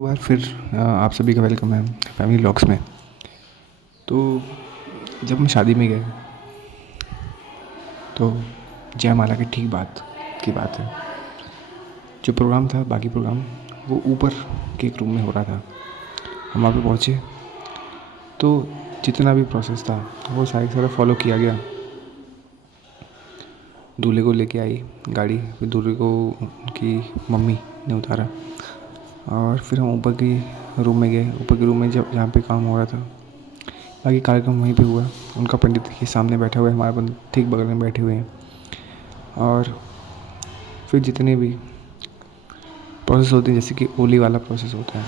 एक बार फिर आप सभी का वेलकम है फैमिली व्लॉग्स में। तो जब हम शादी में गए तो जयमाला के ठीक बाद की बात है। जो प्रोग्राम था, बाकी प्रोग्राम वो ऊपर के एक रूम में हो रहा था। हम वहाँ पे पहुँचे तो जितना भी प्रोसेस था वो सारा फॉलो किया गया। दूल्हे को लेके आई गाड़ी, फिर दूल्हे को उनकी मम्मी ने उतारा और फिर हम ऊपर की रूम में गए। ऊपर के रूम में जब जहाँ पे काम हो रहा था, बाकी कार्यक्रम वहीं पे हुआ। उनका पंडित के सामने बैठा हुआ है, हमारे पंडित ठीक बगल में बैठे हुए हैं। और फिर जितने भी प्रोसेस होते हैं, जैसे कि ओली वाला प्रोसेस होता है,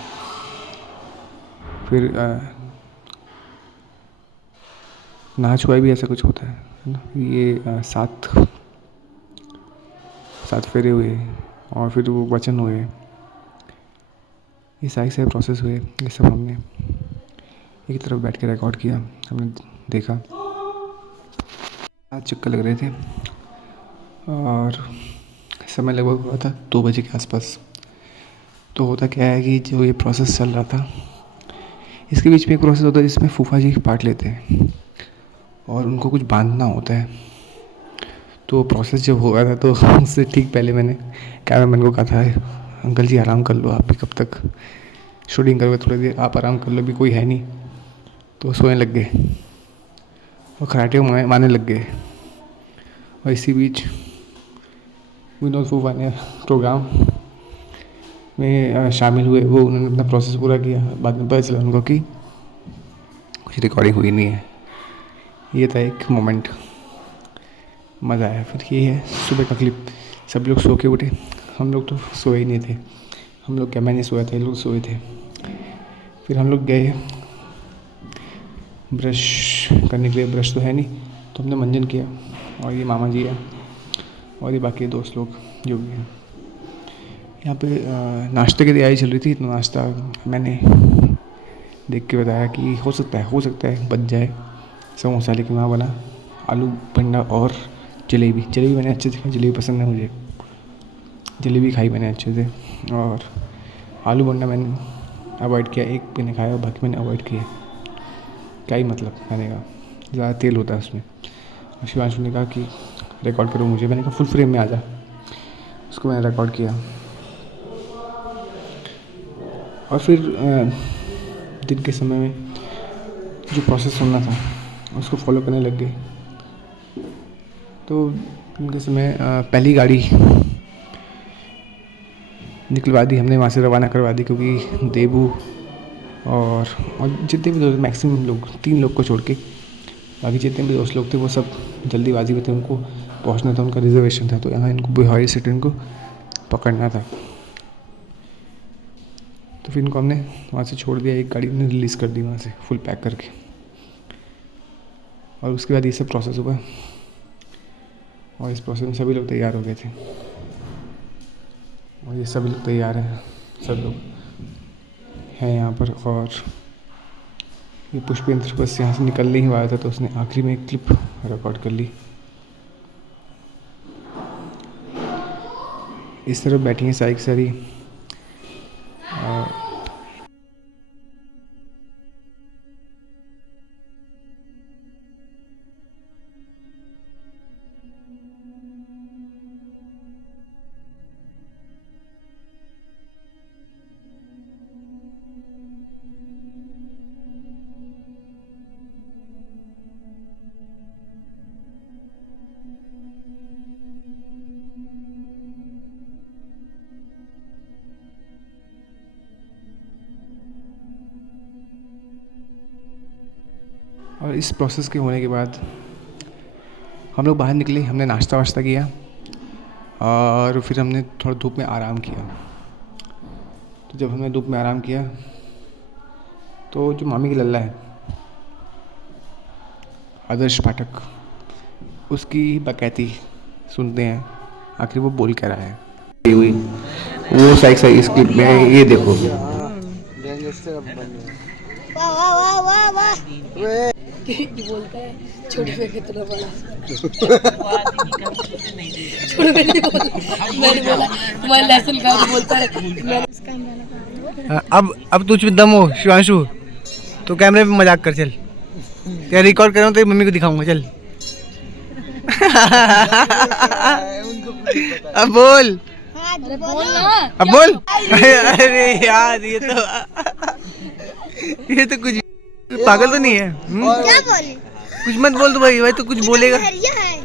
फिर नाच हुआ भी ऐसा कुछ होता है ना। ये सात फेरे हुए और फिर वो वचन हुए, ये सारे प्रोसेस हुए। ये सब हमने एक तरफ बैठ के रिकॉर्ड किया, हमने देखा। 7 चक्कर लग रहे थे और समय लगभग हुआ था 2 बजे के आसपास। तो होता क्या है कि जो ये प्रोसेस चल रहा था, इसके बीच में एक प्रोसेस होता है जिसमें फूफा जी पार्ट लेते हैं और उनको कुछ बांधना होता है। तो प्रोसेस जब हो रहा था तो उससे ठीक पहले मैंने कैमरामैन को कहा था, अंकल जी आराम कर लो, आप भी कब तक शूटिंग करोगे, थोड़ी देर आप आराम कर लो, भी कोई है नहीं। तो सोने लग गए और खराटे मारने लग गए। और इसी बीच विनोद फूफा ने प्रोग्राम में शामिल हुए। वो उन्होंने अपना प्रोसेस पूरा किया। बाद में पता चला उनको कि कुछ रिकॉर्डिंग हुई नहीं है। ये था एक मोमेंट, मज़ा आया। फिर ये है सुबह का क्लिप। सब लोग सो के उठे, हम लोग तो सोए ही नहीं थे। हम लोग क्या, मैं नहीं सोया था, ये लोग सोए थे। फिर हम लोग गए ब्रश करने के लिए। ब्रश तो है नहीं, तो हमने मंजन किया। और ये मामा जी है और ये बाकी दोस्त लोग जो भी हैं। यहाँ पे नाश्ते की तैयारी चल रही थी। तो नाश्ता मैंने देख के बताया कि हो सकता है बच जाए समोसा, लेकिन वहाँ बना आलू भंडा और जलेबी। जलेबी मैंने अच्छे से खाई, जलेबी पसंद है मुझे, जलेबी खाई मैंने अच्छे से। और आलू भंडा मैंने अवॉइड किया, एक मैंने खाया और बाकी मैंने अवॉइड किया। क्या ही मतलब खाने का, ज़्यादा तेल होता है उसमें। और शिवांशु ने कहा कि रिकॉर्ड करो मुझे, मैंने कहा फुल फ्रेम में आ जा। उसको मैंने रिकॉर्ड किया और फिर दिन के समय में जो प्रोसेस होना था उसको फॉलो करने लग गए। तो दिन के समय पहली गाड़ी निकलवा दी हमने, वहाँ से रवाना करवा दी, क्योंकि देबू और जितने भी दोस्त, मैक्सिमम लोग 3 लोग को छोड़ के बाकी जितने भी दोस्त लोग थे वो सब जल्दीबाजी में थे। उनको पहुंचना था, उनका रिजर्वेशन था, तो यहाँ इनको बिहारी सिटी इनको पकड़ना था। तो फिर इनको हमने वहाँ से छोड़ दिया। एक गाड़ी ने रिलीज़ कर दी वहाँ से फुल पैक करके। और उसके बाद ये सब प्रोसेस हुआ और इस प्रोसेस में सभी लोग तैयार हो गए थे। और ये सभी लोग तैयार हैं, सब लोग हैं यहाँ पर। और ये पुष्पेंद्र बस यहाँ से निकलने ही वाला था, तो उसने आखिरी में एक क्लिप रिकॉर्ड कर ली। इस तरफ बैठी हैं सारी की सारी और इस प्रोसेस के होने के बाद हम लोग बाहर निकले। हमने नाश्ता वाश्ता किया और फिर हमने थोड़ा धूप में आराम किया। तो जब हमने धूप में आराम किया तो जो मामी की लल्ला है आदर्श पाठक, उसकी बकैती सुनते हैं आखिर वो बोल क्या रहा है। हुई वो सही इस क्लिप में ये देखो। वाह वाह वाह वाह वाह बोलता है छोटी पे कितना बड़ा छोटे पे नहीं बोला, मैंने बोला तुम्हारे लहसुन का बोलता है। अब तुझ में दम हो शिवांशु तो कैमरे में मजाक कर चल। क्या रिकॉर्ड कर रहा हूँ तेरी मम्मी को दिखाऊंगा चल। अब बोल अरे बोल ना। अब बोल। अरे यार ये तो कुछ पागल तो नहीं है। क्या बोले? कुछ मत बोल तो भाई तो कुछ बोलेगा। हरिया है।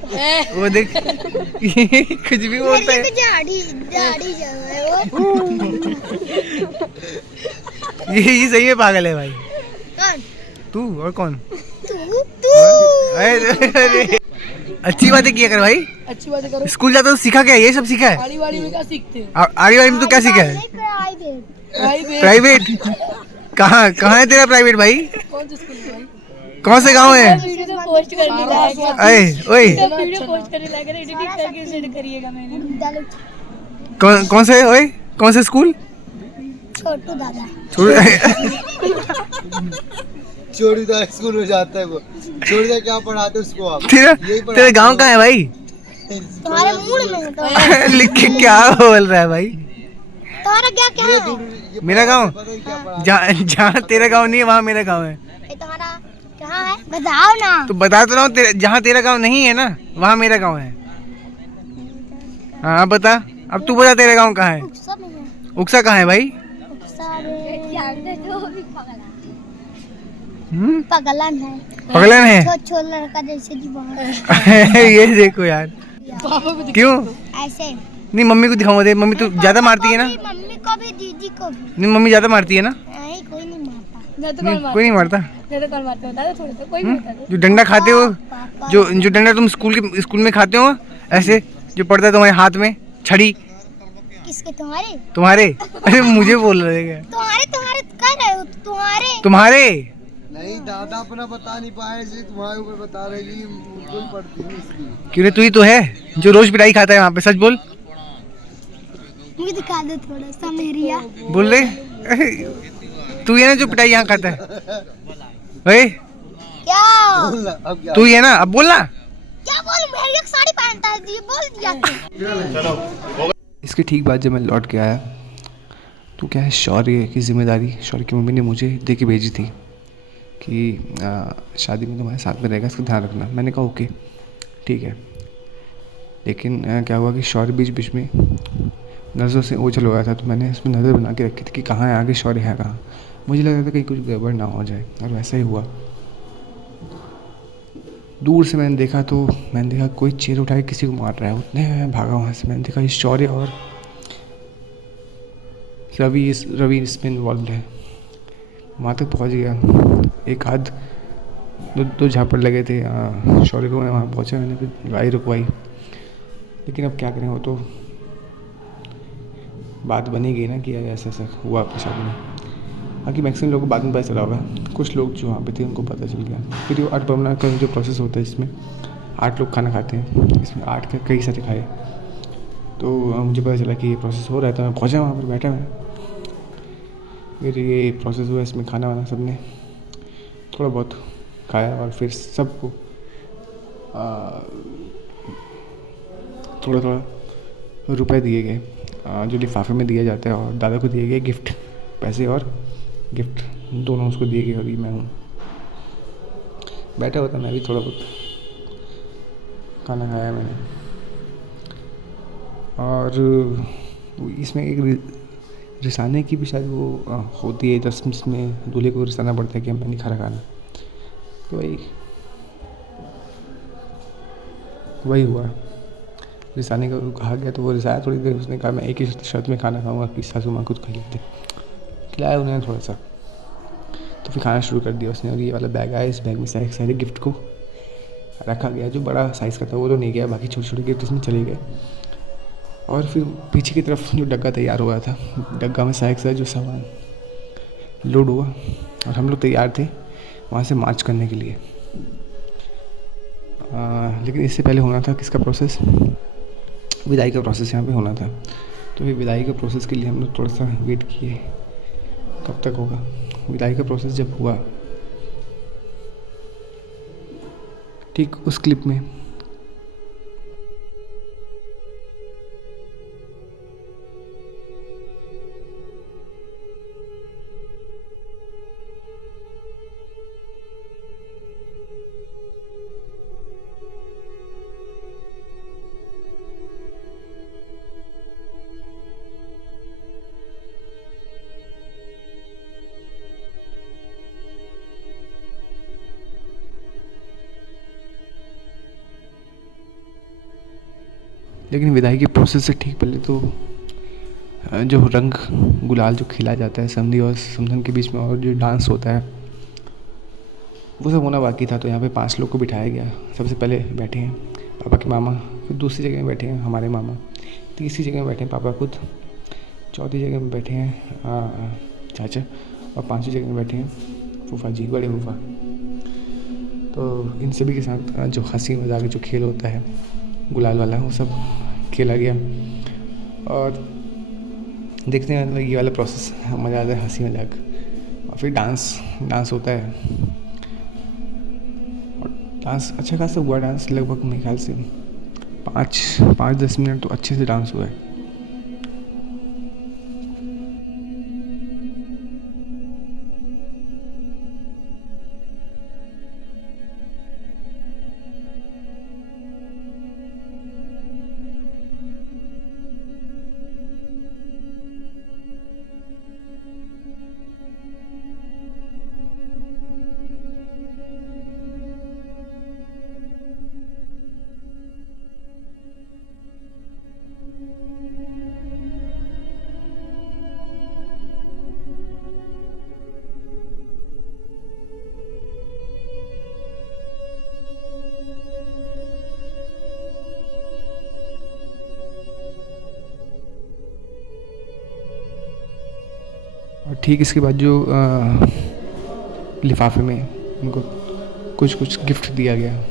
वो देख कुछ भी बोलता है। दाढ़ी दाढ़ी जो है वो। ये सही में पागल है भाई। कौन? तू और कौन? तू अरे अच्छी बातें किया कर भाई। अच्छी बात करो। स्कूल जाता तो सीखा क्या है? ये सब सीखा है? आड़ी वाड़ी में क्या सीखते हैं? आड़ी वाड़ी में तो क्या सीखा है? प्राइवेट? कहाँ है तेरा प्राइवेट भाई? कौन से स्कूल में भाई? कौन से गांव है? वीडियो पोस्ट करने लायक है। अरे ओए वीडियो पोस्ट करने लायक है, एडिटिंग करके सेंड करिएगा मैंने। कौन से ओए कौन से स्कूल? छोटू दादा। छोड़ीदा स्कूल में जाता है वो। छोड़ीदा क्या पढ़ाते उसको आप? तेरा गांव कहाँ है भाई? तुम्हारे मूड में है तो। लिख के क्या बोल रहा है भाई? तुम्हारा क्या है? मेरा गांव जहाँ तेरा गांव नहीं है वहाँ मेरा गांव है। तुम्हारा कहाँ है? बताओ ना। तो बता तो रहा हूँ जहाँ तेरा गांव नहीं है ना वहाँ मेरा गांव है। हाँ बता अब तू बता तेरा गांव कहाँ है? उक्सा में है। उक्सा कहाँ है भाई? उक्सा में पगलन है। पगलन है? छोट लड़का जैसे कि बहुत। ये देखो यार क्यों ऐसे नहीं मम्मी को दिखाऊंगा दे। मम्मी तो ज्यादा मारती है ना? मम्मी को भी दीदी को भी। नहीं मम्मी ज्यादा मारती है ना? नहीं कोई नहीं मारता। नहीं कोई नहीं मारता। तो कौन मारता बता दो थोड़ा सा। कोई नहीं बता जो डंडा खाते हो जो डंडा तुम स्कूल में खाते हो ऐसे जो पड़ता है तुम्हारे हाथ में छड़ी। किसके? तुम्हारे? तुम्हारे? अरे मुझे बोल रहे हैं। तुम्हारे तुम्हारे कर रहे हो? तुम्हारे नहीं दादा अपना बता नहीं पाए इसलिए तुम्हारे ऊपर बता रहे कि उनको ही पड़ती है इसलिए। क्यों तू ही तो है जो रोज पिटाई खाता है वहाँ पे। सच बोल। मुझे दिखा दो थोड़ा सा मेरिया। बोल रहे तू ही है ना जो पिटाई यहाँ खाता है भाई? क्या? अब क्या? तू ही है ना? अब बोलना। क्या बोल? मेरी एक साड़ी पहनता है ये बोल दिया। इसके ठीक बाद जब मैं लौट के आया तो क्या है शौर्य की जिम्मेदारी शौर्य की मम्मी ने मुझे दे के भेजी थी कि शादी में तुम्हारे साथ में रहेगा, इसका ध्यान रखना। मैंने कहा ओके ठीक है। लेकिन क्या हुआ कि शौर्य बीच बीच में नज़रों से ओझल हो गया था, तो मैंने उसमें नज़र बना के रखी थी कि कहाँ है आगे शौर्य है कहाँ। मुझे लग रहा था कहीं कुछ गड़बड़ ना हो जाए और वैसा ही हुआ। दूर से मैंने देखा कोई चेयर उठा के किसी को मार रहा है। उतने में मैं भागा वहाँ से। मैंने देखा ये शौर्य और रवि इसमें इन्वॉल्व है। वहाँ तक पहुँच गया। एक आध दो झापड़ लगे थे शौर्य को। मैं वहाँ पहुँचा, मैंने फिर लड़ाई रुकवाई। लेकिन अब क्या करें, वो तो बात बनी गई ना कि ऐसा ऐसा हुआ आपकी शादी में। बाकी मैक्सिमम लोगों को बाद में पता चला होगा। कुछ लोग जो वहाँ पे थे उनको पता चल गया। फिर वो 8 बनना का जो प्रोसेस होता है इसमें 8 लोग खाना खाते हैं। इसमें 8 के कई सारे खाए। तो मुझे पता चला कि ये प्रोसेस हो रहा है, तो मैं पहुँचा वहाँ पर बैठा मैं। फिर ये प्रोसेस हुआ, इसमें खाना वाना सब ने थोड़ा बहुत खाया और फिर सबको थोड़ा थोड़ा रुपए दिए गए जो लिफाफे में दिया जाता है, और दादा को दिए गए गिफ्ट, पैसे और गिफ्ट दोनों उसको दिए गए। अभी मैं हूँ बैठा हुआ था, मैं भी थोड़ा बहुत खाना खाया मैंने। और इसमें एक रिसाने की भी शायद वो होती है, 10 में दूल्हे को रिसाना पड़ता है कि मैं नहीं खा रहा खाना। तो वही हुआ। रिसाने का कहा गया तो वो रिसाया थोड़ी देर। उसने कहा मैं एक ही शर्त में खाना खाऊंगा कि सासू माँ खुद खा लेते। खिलाया उन्होंने थोड़ा सा, तो फिर खाना शुरू कर दिया उसने। और ये वाला बैग आया, इस बैग में सारे गिफ्ट को रखा गया। जो बड़ा साइज़ का था वो तो नहीं गया, बाकी छोटे छोटे गिफ्ट इसमें चले गए। और फिर पीछे की तरफ जो डग्गा तैयार हुआ था, डग्गा में सारे जो सामान लोड हुआ और हम लोग तैयार थे वहाँ से मार्च करने के लिए। लेकिन इससे पहले होना था किसका प्रोसेस, विदाई का प्रोसेस यहाँ पे होना था। तो ये विदाई का प्रोसेस के लिए हम लोग थोड़ा सा वेट किए कब तक होगा। विदाई का प्रोसेस जब हुआ, ठीक उस क्लिप में लेकिन विदाई के प्रोसेस से ठीक पहले तो जो रंग गुलाल जो खिला जाता है समधी और समधन के बीच में, और जो डांस होता है वो सब होना बाकी था। तो यहाँ पे 5 लोग को बिठाया गया। सबसे पहले बैठे हैं पापा के मामा, फिर दूसरी जगह में बैठे हैं हमारे मामा, तीसरी जगह में बैठे हैं पापा खुद, चौथी जगह में बैठे हैं चाचा, और 5वीं जगह में बैठे हैं फूफा जी, बड़े फूफा। तो इन सभी के साथ जो हंसी मजाक जो खेल होता है गुलाल वाला, वो सब खेला गया। और देखते हैं ये वाला प्रोसेस मज़ा आता है, हंसी मजाक। और फिर डांस होता है, और डांस अच्छा खासा हुआ। डांस लगभग मेरे ख्याल से 5-10 मिनट तो अच्छे से डांस हुआ है। और ठीक इसके बाद जो लिफाफे में उनको कुछ गिफ्ट दिया गया।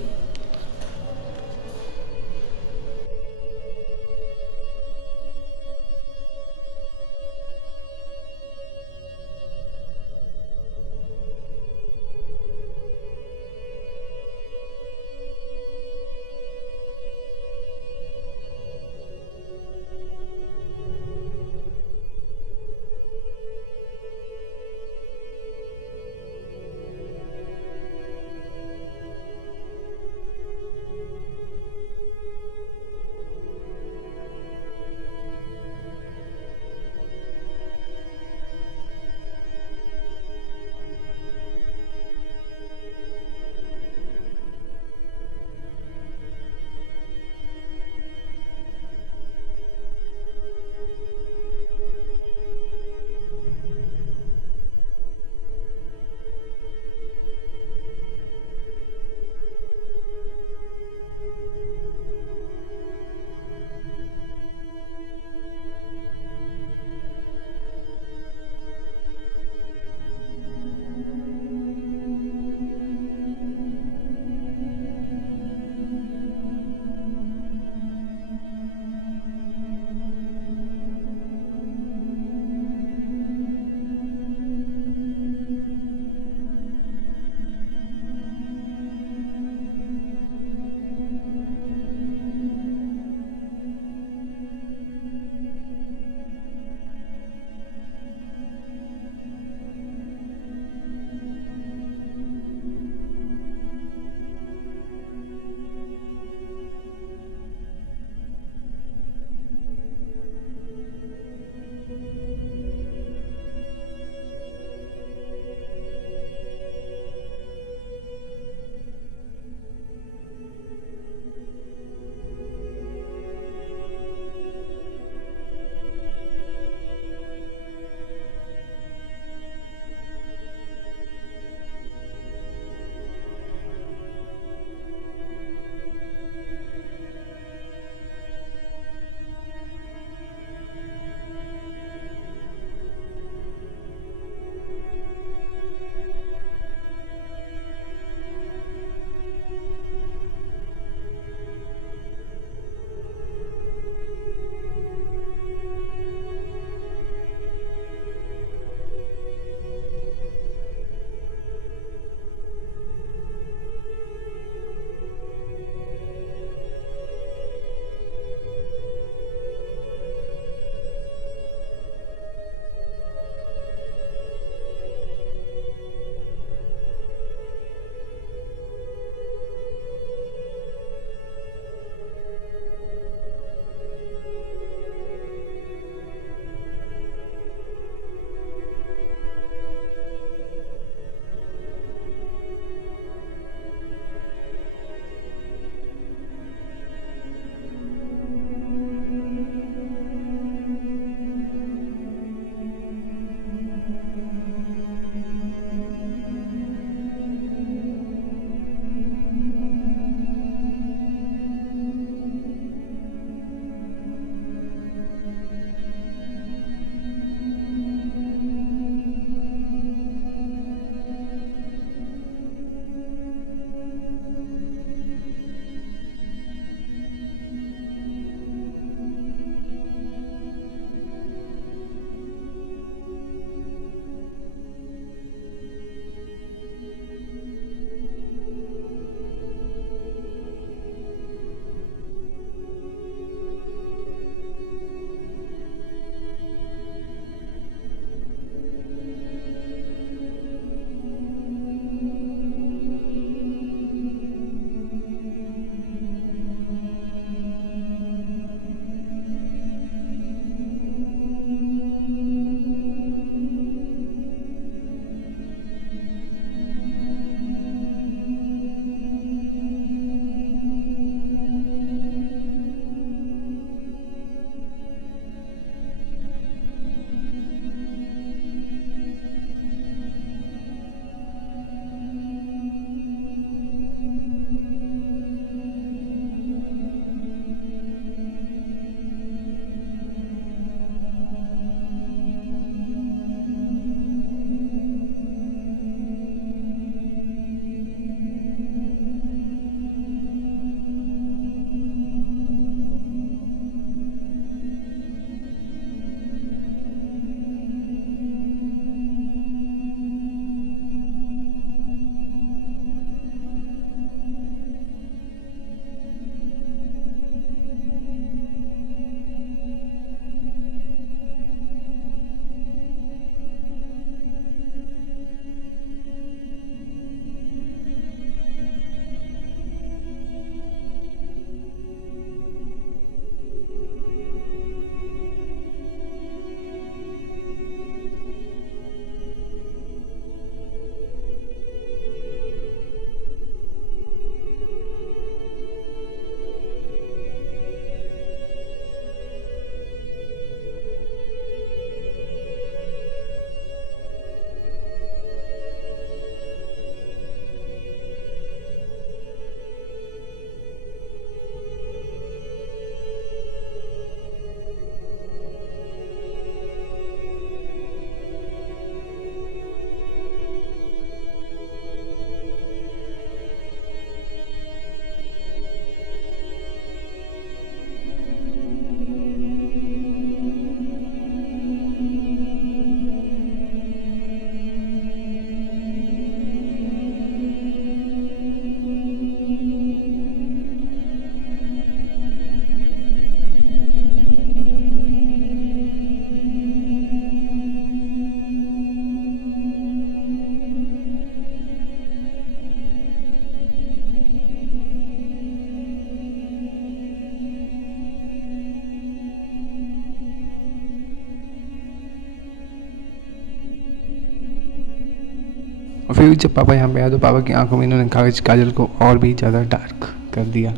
और फिर जब पापा यहाँ पे आए तो पापा की आंखों में इन्होंने काजल को और भी ज़्यादा डार्क कर दिया,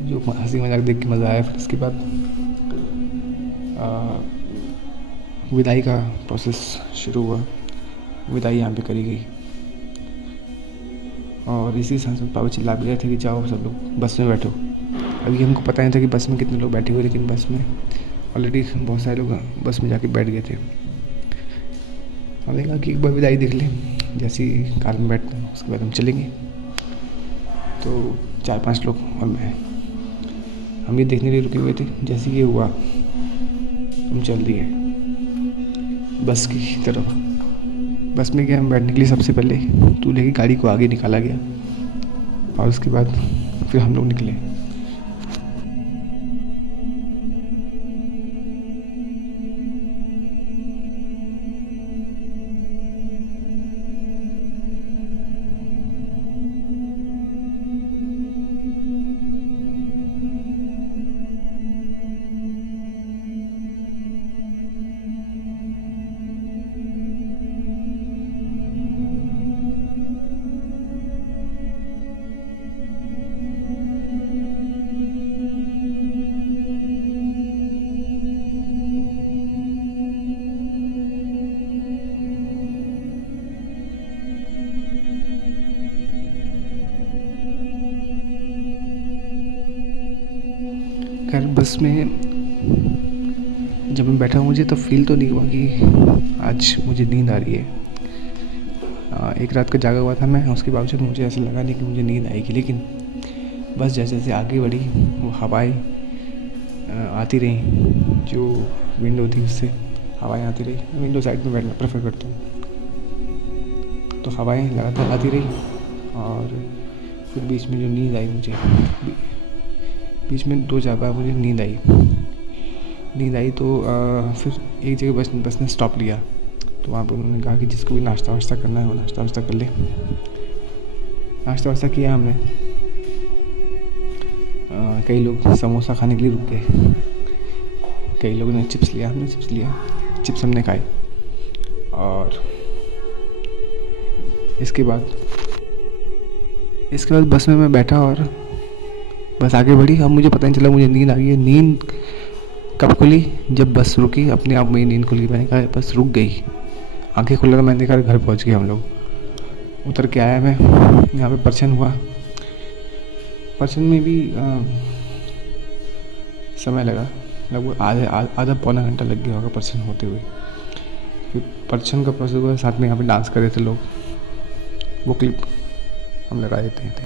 जो हंसी मजाक देख के मज़ा आया। फिर उसके बाद विदाई का प्रोसेस शुरू हुआ। विदाई यहाँ पे करी गई और इसी साथ में पापा चिल्ला भी रहे थे कि जाओ सब लोग बस में बैठो। अभी हमको पता नहीं था कि बस में कितने लोग बैठे हुए, लेकिन बस में ऑलरेडी बहुत सारे लोग बस में जाके बैठ गए थे। हमने कहा कि एक बार विदाई देख लें, जैसे ही कार में बैठते हैं उसके बाद हम चलेंगे। तो 4-5 लोग और मैं, हम ये देखने के लिए रुके हुए थे। जैसे ये हुआ हम चल दिए बस की तरफ। बस में गए हम बैठने के लिए। सबसे पहले दूल्हे की गाड़ी को आगे निकाला गया और उसके बाद फिर हम लोग निकले। खैर बस में जब मैं बैठा मुझे तो फील तो नहीं हुआ कि आज मुझे नींद आ रही है। एक रात का जागा हुआ था मैं, उसके बावजूद मुझे ऐसा लगा नहीं कि मुझे नींद आएगी। लेकिन बस जैसे जैसे आगे बढ़ी वो हवाएं आती रहीं, जो विंडो थी उससे हवाएं आती रही। विंडो साइड में बैठना प्रेफर करता हूँ। तो हवाएं लगातार आती रही और फिर बीच में जो नींद आई मुझे, बीच में 2 जगह मुझे नींद आई तो फिर एक जगह बस ने स्टॉप लिया। तो वहाँ पर उन्होंने कहा कि जिसको भी नाश्ता वाश्ता करना है वो नाश्ता वाश्ता कर ले। नाश्ता वाश्ता किया हमने। कई लोग समोसा खाने के लिए रुक गए, कई लोगों ने चिप्स लिया, हमने चिप्स लिया, चिप्स हमने खाए। और इसके बाद बस में मैं बैठा और बस आगे बढ़ी। अब मुझे पता नहीं चला मुझे नींद आ गई है। नींद कब खुली? जब बस रुकी, अपने आप में नींद खुल गई। मैंने कहा बस रुक गई, आंखें खुल कर मैंने देखा घर पहुंच गए हम लोग। उतर के आया मैं, यहाँ पे परछन हुआ। परछन में भी समय लगा, लगभग आधा पौना घंटा लग गया होगा परछन होते हुए। फिर परछन का प्रोसेस हुआ, साथ में यहाँ पे डांस कर रहे थे लोग, वो क्लिप हम लगा देते हैं।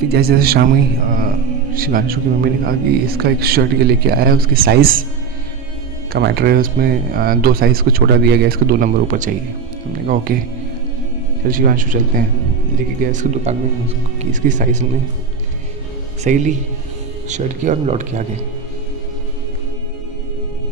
फिर जैसे जैसे शाम हुई शिवांशु की मम्मी ने कहा कि इसका एक शर्ट ये लेके आया है, उसके साइज़ का मैटर है, उसमें 2 साइज़ को छोटा दिया गया, इसको 2 नंबर ऊपर चाहिए। हमने कहा ओके चल शिवांशु चलते हैं, लेके गया इसकी दुकान में, उसको कि इसकी साइज़ में सही ली शर्ट की और हम लौट के आ गए।